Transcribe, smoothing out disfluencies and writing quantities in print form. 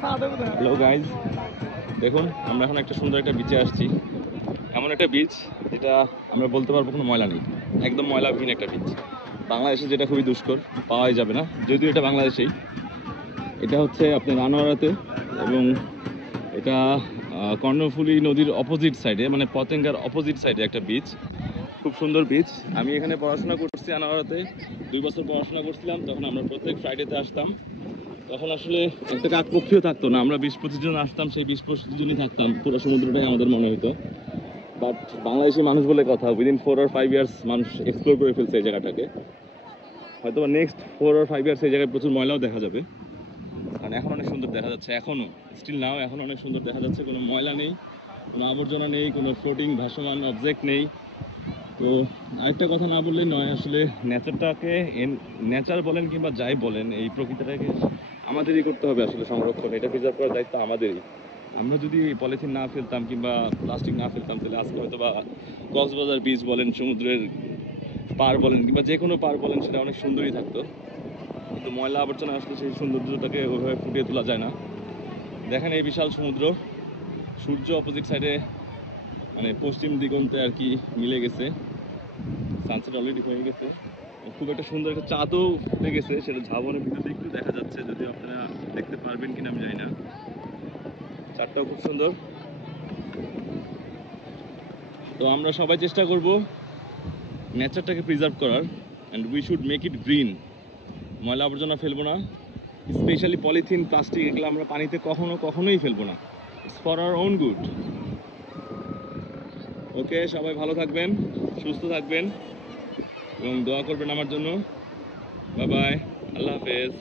Hello guys, দেখুন আমরা এখন একটা সুন্দর একটা বিচে আসছি। এমন একটা বিচ যেটা আমরা বলতে পারবো কোনো ময়লা নেই, একদম ময়লাবিহীন একটা বিচ। বাংলাদেশে যেটা খুবই দুষ্কর, পাওয়াই যাবে না, যদিও এটা বাংলাদেশেই। এটা হচ্ছে আপনার আনোয়ারাতে, এবং এটা কর্ণফুলী নদীর অপোজিট সাইডে, মানে পতেঙ্গার অপোজিট সাইডে একটা বিচ। খুব সুন্দর বিচ। আমি এখানে পড়াশোনা করছি আনোয়ারাতে, 2 বছর পড়াশোনা করছিলাম। তখন আমরা প্রত্যেক ফ্রাইডেতে আসতাম। তখন আসলে একটা কাকপক্ষীও থাকতো না, আমরা 20-25 জন আসতাম, সেই 20-25 জনই থাকতাম, পুরো সমুদ্রটাই আমাদের মনে হতো। বাট বাংলাদেশি মানুষ বলে কথা, উইদিন 4 or 5 ইয়ার্স মানুষ এক্সপ্লোর করে ফেলছে এই জায়গাটাকে। হয়তো বা নেক্সট 4 or 5 ইয়ার্স এই জায়গায় প্রচুর ময়লাও দেখা যাবে, কারণ এখন অনেক সুন্দর দেখা যাচ্ছে। এখনও স্টিল নাও এখন অনেক সুন্দর দেখা যাচ্ছে, কোনো ময়লা নেই, কোনো আবর্জনা নেই, কোনো ফ্লোটিং ভাসমান অবজেক্ট নেই। তো আরেকটা কথা না বললেই নয়, আসলে নেচারটাকে, নেচার বলেন কিংবা যাই বলেন, এই প্রকৃতিটাকে আমাদেরই করতে হবে আসলে সংরক্ষণ। এটা প্রিজার্ভ করার দায়িত্ব আমাদেরই। আমরা যদি পলিথিন না ফেলতাম কিংবা প্লাস্টিক না ফেলতাম, তাহলে আজকে হয়তো বা কক্সবাজার বিচ বলেন, সমুদ্রের পার বলেন কিংবা যে কোনো পার বলেন, সেটা অনেক সুন্দরই থাকতো। কিন্তু ময়লা আবর্জনা আসলে সেই সৌন্দর্যটাকে ওইভাবে ফুটিয়ে তোলা যায় না। দেখেন এই বিশাল সমুদ্র, সূর্য অপোজিট সাইডে, মানে পশ্চিম দিগন্তে আর কি মিলে গেছে। সানসেট অলরেডি হয়ে গেছে, খুব একটা সুন্দর একটা চাঁদও উঠে গেছে, সেটা ঝাবনের ভিতরে একটু দেখা যাচ্ছে, যদিও আপনারা দেখতে পারবেন কিনা আমি জানি না। চাঁদটাও খুব সুন্দর। তো আমরা সবাই চেষ্টা করব নেচারটাকে প্রিজার্ভ করার, and we should make it green. ময়লা আবর্জনা ফেলবো না, স্পেশালি পলিথিন, প্লাস্টিক, এগুলো আমরা পানিতে কখনোই ফেলবো না। It's for our own good. Okay, সবাই ভালো থাকবেন, সুস্থ থাকবেন এবং দোয়া করবেন আমার জন্য। বাই বাই, আল্লাহ হাফেজ।